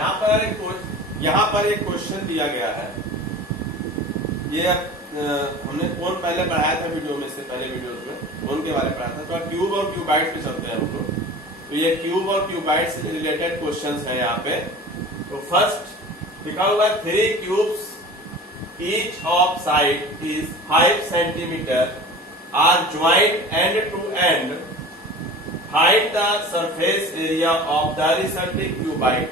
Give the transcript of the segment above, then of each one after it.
यहाँ पर एक क्वेश्चन दिया गया है। ये हमने कौन पहले पढ़ाया था वीडियो में, से पहले वीडियो में कौन के बारे में पढ़ाया था। तो क्यूब और क्यूबाइट पे चलते हैं हम लोग। तो ये क्यूब और क्यूबाइट से रिलेटेड क्वेश्चन है यहाँ पे। तो फर्स्ट लिखा हुआ है 3 cubes each of side is 5 centimeter are joined end to end. Find the surface area of the resulting cuboid.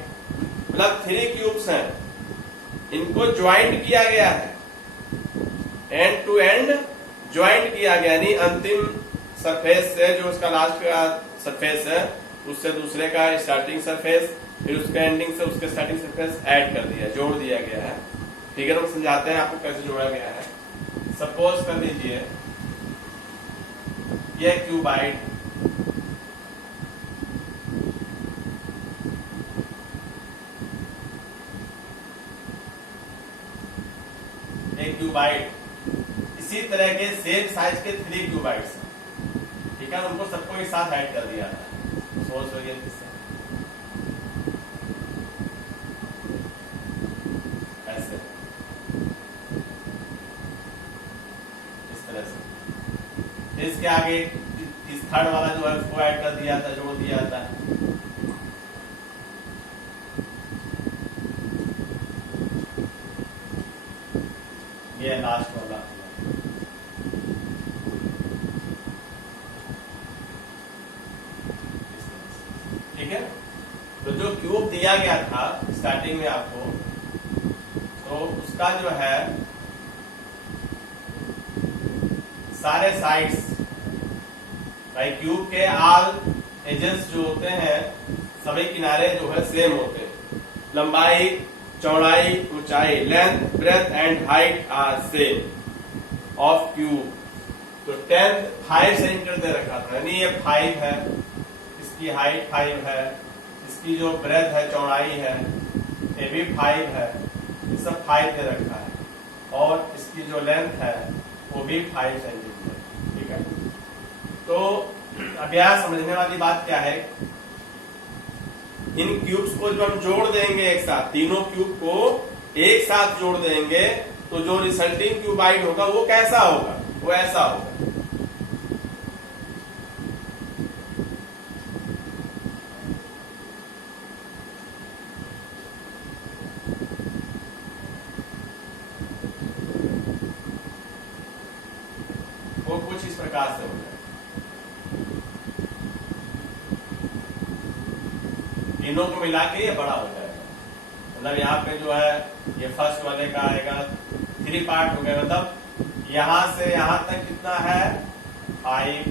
मतलब 3 क्यूब्स हैं, इनको ज्वाइंट किया गया है, एंड टू एंड ज्वाइंट किया गया, यानी अंतिम सरफेस से जो उसका लास्ट का सरफेस है उससे दूसरे का स्टार्टिंग सरफेस, फिर उसके एंडिंग से उसके स्टार्टिंग सरफेस ऐड कर दिया, जोड़ दिया गया है। ठीक है, तो समझाते हैं आपको कैसे जोड़ा गया है। सपोज कर लीजिए ये क्यूबाइड, एक क्यूबाइड, इसी तरह के सेम साइज के 3 क्यूबाइड्स, ठीक है, उनको सबको एक साथ ऐड कर दिया था सोर्स वगैरह से, ऐसे इस तरह से। इसके आगे इस थर्ड वाला जो है उसको ऐड कर दिया था, जोड़ दिया था। ये लास्ट वाला, ठीक है। तो जो क्यूब दिया गया था स्टार्टिंग में आपको, तो उसका जो है सारे साइड्स, भाई क्यूब के ऑल एजेस जो होते हैं, सभी किनारे जो है सेम होते हैं, लंबाई, चौड़ाई, ऊंचाई, length, breadth and height are same of cube. तो 5 सेंटीमीटर दे रखा था, यानी ये 5 है, इसकी हाइट 5 है, इसकी जो ब्रेथ है, चौड़ाई है, ये भी 5 है, ये सब 5 दे रखा है, और इसकी जो लेंथ है वो भी 5 सेंटीमीटर। ठीक है, तो अब यहाँ समझने वाली बात क्या है, इन क्यूब्स को जब हम जोड़ देंगे एक साथ, तीनों क्यूब को एक साथ जोड़ देंगे, तो जो रिजल्टिंग क्यूबाइड होगा वो कैसा होगा, वो ऐसा होगा। वो कुछ इस प्रकार से होगा, तीनों को मिला के ये बड़ा हो जाएगा। मतलब यहाँ पे जो है ये फर्स्ट वाले का आएगा, 3 पार्ट हो गया, मतलब यहाँ से यहाँ तक कितना है 5,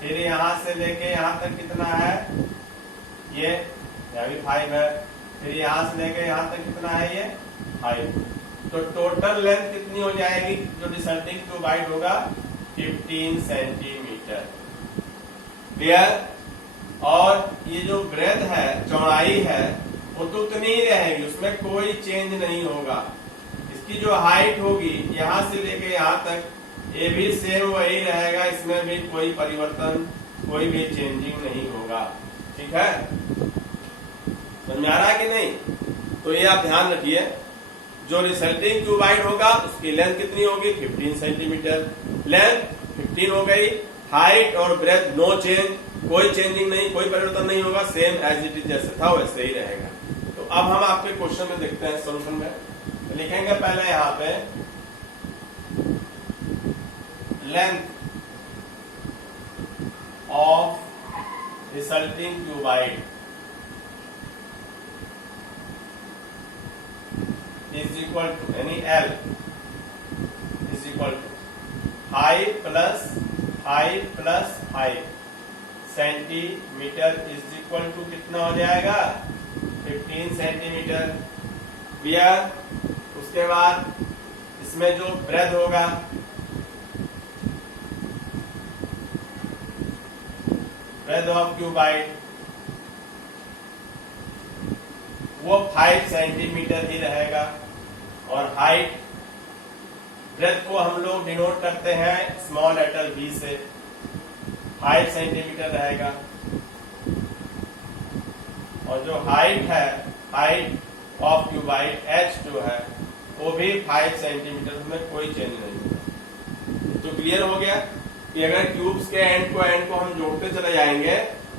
फिर यहाँ से लेके यहाँ तक कितना है, ये भी 5 है, फिर यहाँ से लेके यहाँ तक कितना है, ये 5। तो टोटल लेंथ कितनी हो जाएगी, जो रिजल्टिंग क्यूबाइड होगा 15 सेंटीमीटर। क्लियर। और ये जो ब्रेथ है, चौड़ाई है, वो तो उतनी ही रहेगी, उसमें कोई चेंज नहीं होगा। इसकी जो हाइट होगी यहाँ से लेके यहाँ तक, ये भी सेम वही रहेगा, इसमें भी कोई परिवर्तन, कोई भी चेंजिंग नहीं होगा। ठीक है, समझ में आ रहा है कि नहीं। तो ये आप ध्यान रखिए, जो रिजल्टिंग क्यूबाइड होगा उसकी लेंथ कितनी होगी, 15 सेंटीमीटर। लेंथ 15 हो गई, हाइट और ब्रेथ नो चेंज, कोई चेंजिंग नहीं, कोई परिवर्तन नहीं होगा, सेम एज इट इज जैसे था वैसे ही रहेगा। तो अब हम आपके क्वेश्चन में देखते हैं सोल्यूशन में। तो लिखेंगे पहले यहाँ पे length of resulting cuboid is equal to, यानी L is equal to 5 plus 5 plus 5 centimetre is equal to कितना हो जाएगा, 15 सेंटीमीटर। बियर, उसके बाद इसमें जो ब्रेथ होगा, ब्रेथ ऑफ क्यूबाइड, वो 5 सेंटीमीटर ही रहेगा। और हाइट, ब्रेथ को हम लोग डिनोट करते हैं स्मॉल लेटर b से, 5 सेंटीमीटर रहेगा। और जो हाइट है हाइट ऑफ क्यूबाइड h जो है वो भी 5 सेंटीमीटर में कोई चेंज नहीं है। तो क्लियर हो गया कि अगर क्यूब्स के एंड को हम जोड़ते चले जाएंगे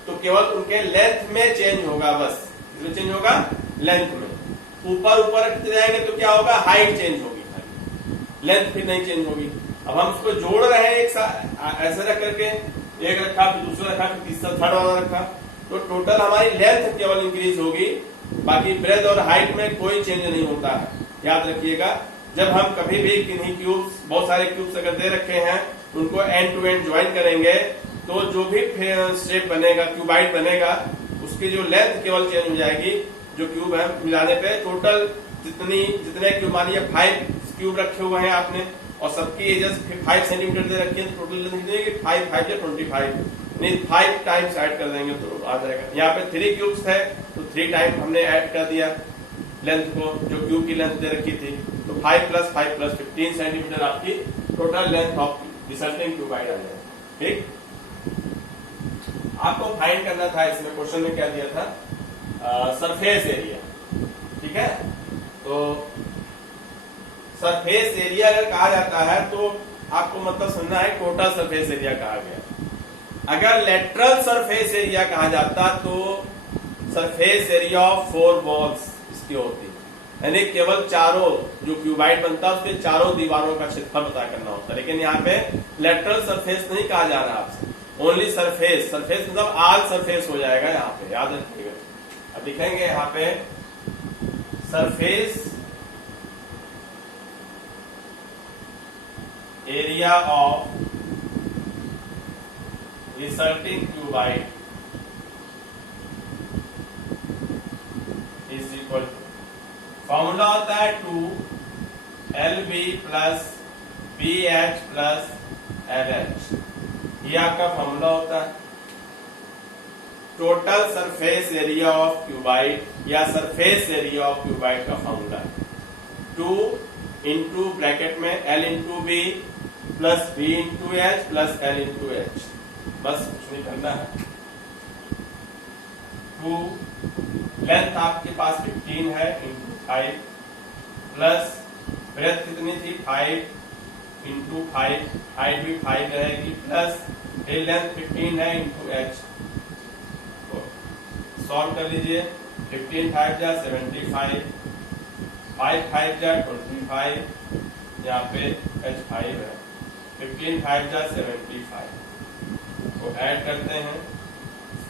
तो केवल उनके लेंथ में चेंज होगा, बस इसमें चेंज होगा लेंथ में। ऊपर चले जाएंगे तो क्या होगा, हाइट चेंज होगी, लेंथ फिर नहीं चेंज होगी। अब हम उसको जोड़ रहे हैं एक साथ ऐसे रख करके, एक रखा फिर दूसरा रखा फिर तीसरा थर्ड वाला रखा, तो टोटल हमारी लेंथ केवल इंक्रीज होगी, बाकी ब्रेथ और हाइट में कोई चेंज नहीं होता है। याद रखिएगा, जब हम कभी भी किन्हीं क्यूब्स, बहुत सारे क्यूब्स अगर दे रखे हैं, उनको एंड टू एंड ज्वाइन करेंगे तो जो भी शेप बनेगा, क्यूबाइड बनेगा, उसकी जो लेंथ केवल चेंज हो जाएगी। जो क्यूब है मिलाने पे टोटल जितने क्यूब, मानिए 5 क्यूब रखे हुए हैं आपने और सबकी एजेस 5 सेंटीमीटर दे रखी है, टोटल लेंथ कितनी है, 5 5 या 25, नहीं 5 टाइम्स ऐड कर देंगे तो आ जाएगा। यहाँ पे 3 क्यूब्स है तो 3 टाइम हमने ऐड कर दिया लेंथ को, जो क्यूब की लेंथ दे रखी थी, तो 5 + 5 + 15 सेंटीमीटर आपकी total length of resulting cuboid आ जाएगा। ठीक, आपको फाइंड करना था, इसमें क्वेश्चन में क्या दिया था, सरफेस एरिया। ठीक है, तो सरफेस एरिया अगर कहा जाता है तो आपको मतलब समझना है टोटल सरफेस एरिया कहा गया। अगर लेटरल सरफेस एरिया कहा जाता तो सरफेस एरिया ऑफ 4 वॉल्स इसकी होती, यानी केवल चारों जो क्यूबाइड बनता है उसके चारों दीवारों का क्षेत्रफल पता करना होता है। लेकिन यहाँ पे लेटरल सरफेस नहीं कहा जा रहा आपसे, ओनली सरफेस। सरफेस मतलब ऑल सरफेस हो जाएगा यहाँ पे, याद रखिएगा। अब लिखेंगे यहाँ पे surface area of resulting cuboid is equal to, formula होता है 2LB + BH + LH, ये आपका फॉर्मूला होता है। Total surface area of cuboid या सरफेस एरिया ऑफ क्यूबाइड का फॉर्मूला है 2 इंटू ब्रैकेट में L into B + B into H + L into H, बस कुछ नहीं करना है। 2 लेंथ आपके पास 15 है इंटू 5 प्लस ब्रेथ कितनी थी 5 इंटू 5, हाइट भी 5 रहेगी, प्लस लेंथ 15 है इंटू H। सॉल्व कर लीजिए, 15 × 5 = 75, 5 × 5 = 25, यहाँ पे H 5 है, 15 × 5 = 75 को ऐड करते हैं,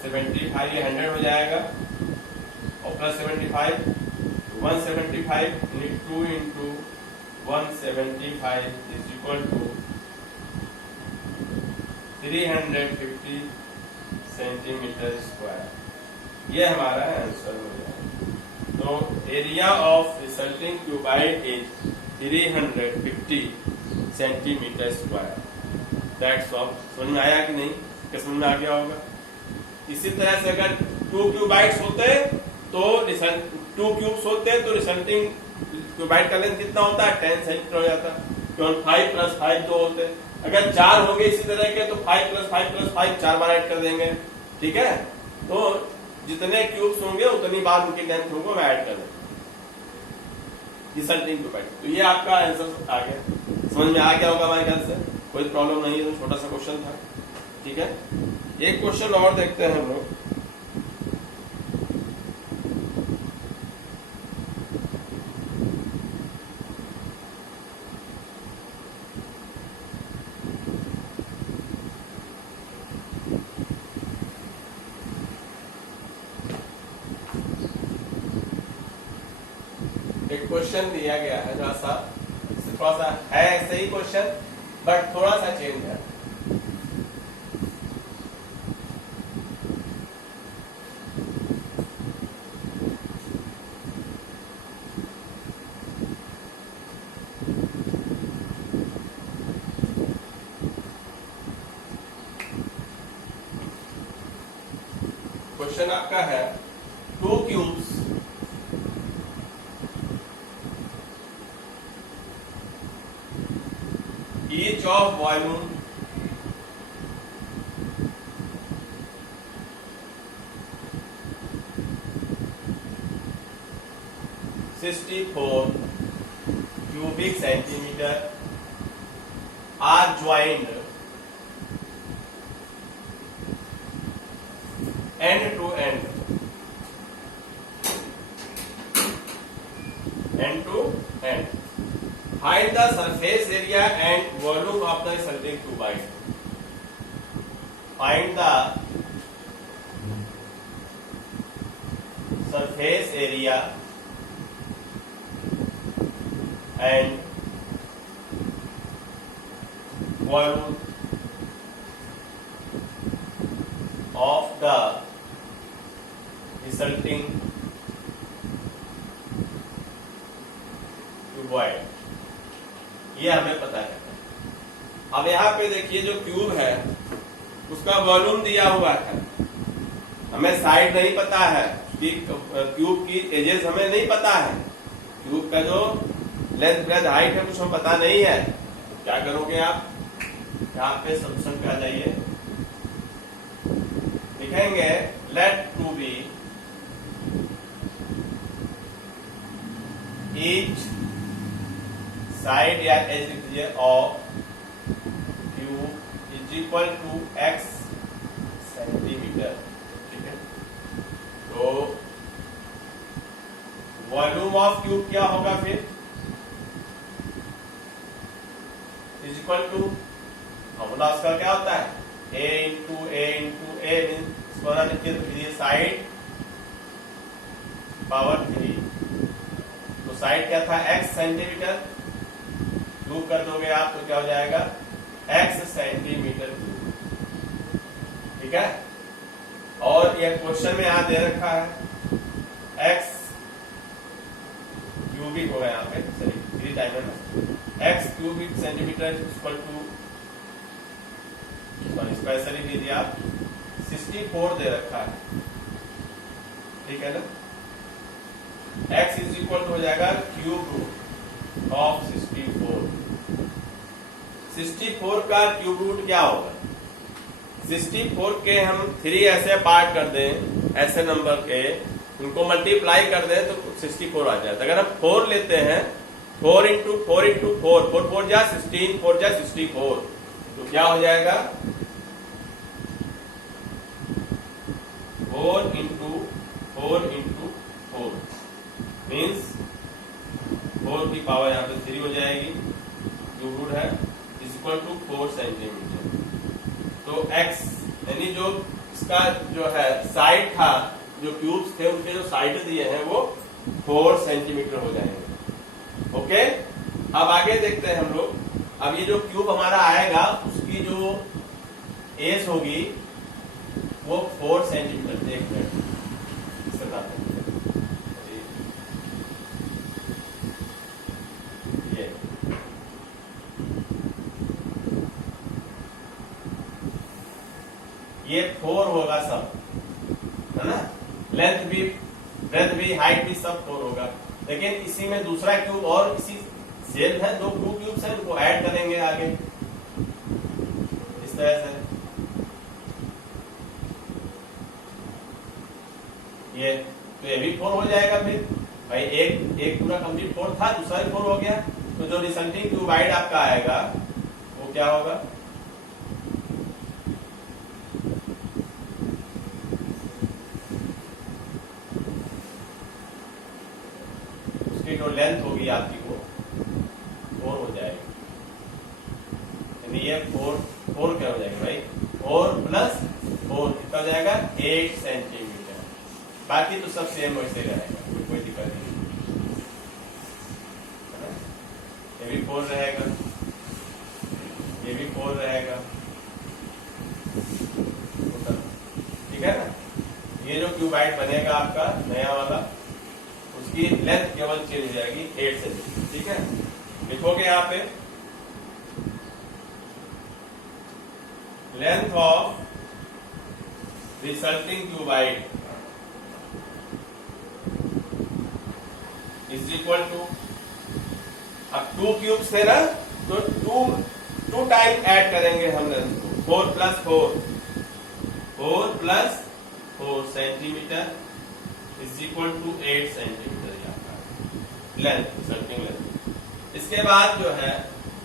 75 ये 100 हो जाएगा और plus 75 175, 2 into 175 is equal to 350 centimetre square. ये हमारा आंसर हो जाएगा। तो area of resulting cuboid is 350 centimetre square. That's all. समझ में आया कि नहीं? क्या समझ में आ गया होगा? इसी तरह से अगर 2 क्यूबाइड्स होते तो 2 क्यूब्स होते तो रिजल्टिंग क्यूबाइड का लेंथ कितना होता है 10 सेंटीमीटर हो जाता। केवल 5 + 5 2 होते। अगर 4 होंगे इसी तरह के तो 5 + 5 + 5 4 बार ऐड कर देंगे। ठीक है, तो जितने क्यूब्स होंगे उतनी बार उनकी लेंथ होगा मैं ऐड कर देंगे रिजल्टिंग क्यूबाइड। तो ये आपका आंसर आ गया। समझ में आ गया होगा हमारे ख्याल से, कोई प्रॉब्लम नहीं है, तो छोटा सा क्वेश्चन था। ठीक है, एक क्वेश्चन और देखते हैं हम लोग। एक क्वेश्चन दिया गया है, थोड़ा सा है ऐसे ही क्वेश्चन बट थोड़ा सा चेंज है। क्वेश्चन आपका है 2 cubes each of volume 64 cubic centimeter are joined end to end find the surface area and volume of the resulting cuboid. Find the surface area and volume of the resulting cuboid. ये हमें पता है। अब यहाँ पे देखिए जो cube है उसका वॉल्यूम दिया हुआ है, हमें साइड नहीं पता है कि क्यूब की एजेस हमें नहीं पता है, क्यूब का जो लेंथ ब्रेथ हाइट है कुछ हमें पता नहीं है। क्या करोगे आप, यहाँ पे सॉल्यूशन पे आ जाइए, लिखेंगे let to be each side या एज लिख दीजिए of cube is equal to x centimetre. ठीक है, तो वॉल्यूम ऑफ क्यूब क्या होगा फिर, इज इक्वल टू, फॉर्मूला उसका क्या होता है a इंटू ए इसको लिखिए तो फिर साइड पावर 3, तो साइड क्या था x सेंटीमीटर, क्यूब कर दोगे आप तो क्या हो जाएगा x सेंटीमीटर क्यूब। ठीक है, और यह क्वेश्चन में यहां दे रखा है x क्यूबिक होगा, यहाँ पे सॉरी 3 टाइम है ना, x cubic centimetre equal to, sorry specially दे दिया आप 64 दे रखा है। ठीक है ना, x इज इक्वल टू हो जाएगा क्यूब रूट ऑफ 64। 64 का क्यूब रूट क्या होगा, 64 के हम 3 ऐसे पार्ट कर दें, ऐसे नंबर के उनको मल्टीप्लाई कर दें तो 64 आ जाता है। अगर हम 4 लेते हैं, 4 इंटू 4 इंटू 4, 4 4 जा 16, 4 जा 64, तो क्या हो जाएगा 4 इंटू 4 इंटू 4 मीन्स 4 की पावर यहाँ पे 3 हो जाएगी, क्यूब रूट है इज इक्वल टू 4 सेंटीमीटर। तो x यानी जो इसका जो है साइड था, जो क्यूब्स थे उनके जो साइड दिए हैं वो 4 सेंटीमीटर हो जाएंगे। ओके, अब आगे देखते हैं हम लोग। अब ये जो क्यूब हमारा आएगा उसकी जो एज होगी वो 4 सेंटीमीटर। एक मिनट ये 4 होगा सब, है ना, लेंथ भी ब्रेथ भी हाइट भी सब 4 होगा। लेकिन इसी में दूसरा क्यूब और इसी सेल है, 2 क्यूब्स है, उनको ऐड करेंगे आगे इस तरह से। ये तो ये भी 4 हो जाएगा फिर भाई, एक पूरा कंप्लीट 4 था, दूसरा भी 4 हो गया, तो जो रिजल्टिंग क्यूबाइड आपका आएगा वो क्या होगा, जो लेंथ होगी आपकी वो 4 हो जाएगी, यानी ये 4 क्या हो जाएगा भाई, 4 प्लस 4 कितना हो जाएगा 8 सेंटीमीटर। बाकी तो सब सेम वैसे रहेगा, कोई दिक्कत नहीं, ये भी 4 रहेगा, ये भी 4 रहेगा, ठीक है ना। ये जो क्यूबाइड बनेगा आपका नया वाला, उसकी लेंथ केवल चेंज हो जाएगी 8 सेंटीमीटर। ठीक है, लिखोगे यहाँ पे length of resulting cuboid is equal to, अब 2 क्यूब्स थे ना तो 2 टाइम ऐड करेंगे हम लेंथ को, 4 plus 4 centimetre is equal to 8 centimetre. Length, resulting length. इसके बाद जो है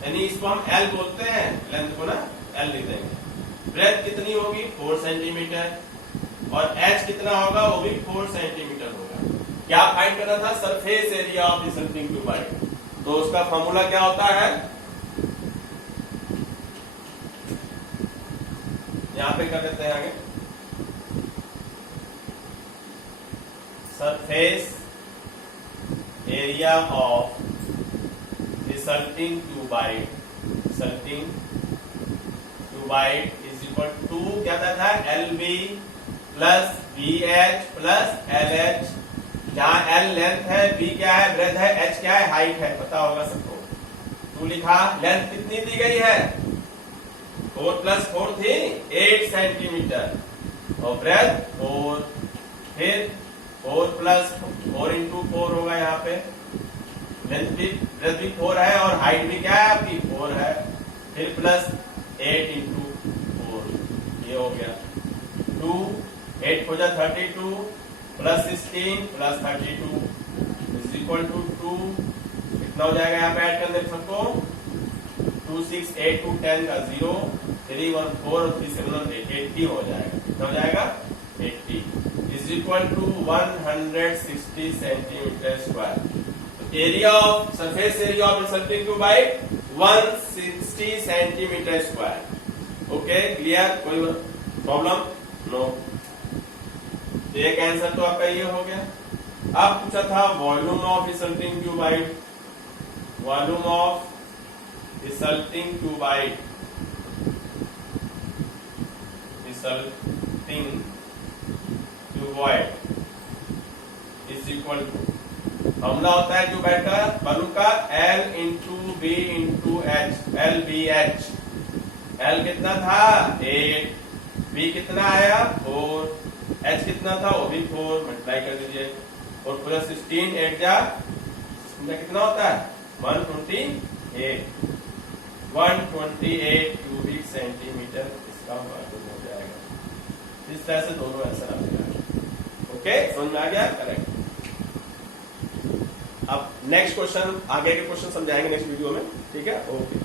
यानी इसको हम एल बोलते हैं, लेंथ को ना एल लिख देंगे। ब्रेथ कितनी होगी 4 सेंटीमीटर और एच कितना होगा वो भी 4 सेंटीमीटर होगा। क्या फाइंड करना था? Surface area of resulting cuboid. तो उसका फॉर्मूला क्या होता है, यहां पे कर देते हैं आगे, surface area of resulting cuboid is equal to क्या था LB plus BH plus LH, जहां L लेंथ है, B क्या है ब्रेथ है, H क्या है हाइट है, पता होगा सबको। 2 लिखा, लेंथ कितनी दी गई है 4 प्लस 4 थी 8 सेंटीमीटर और ब्रेथ 4, फिर 4 प्लस 4 इंटू 4 होगा, यहाँ पे लेंथ भी ब्रेथ भी 4 है और हाइट भी क्या है आपकी 4 है, फिर प्लस 8 इंटू 4, ये हो गया 2, 8 हो जाए 32 plus 16 plus 32 is equal to 2, कितना हो जाएगा यहाँ पे ऐड कर दें सबको, 2 6 8 2 10 का 0, 3 1 4 और 3 7 8 80 हो जाएगा, कितना हो जाएगा 80 is equal to 160 centimetre square. Area of surface area of resulting cuboid 160 centimetre square. Okay clear, कोई प्रॉब्लम? नो। एक आंसर तो आपका ये हो गया। अब पूछा था volume of resulting cuboid, volume of resulting cuboid, resulting cuboid is equal to, formula होता है क्यूबॉइड का वॉल्यूम का L into B into H, LBH। L कितना था 8, B कितना आया 4, H कितना था वो भी 4, मल्टीप्लाई कर दीजिए और प्लस 16 8 जा कितना होता है 128 क्यूबिक सेंटीमीटर इसका वॉल्यूम हो जाएगा। इस तरह से दोनों आंसर आ जाएगा। ओके समझ में आ गया? करेक्ट। अब नेक्स्ट क्वेश्चन, आगे के क्वेश्चन समझाएंगे नेक्स्ट वीडियो में, ठीक है? ओके।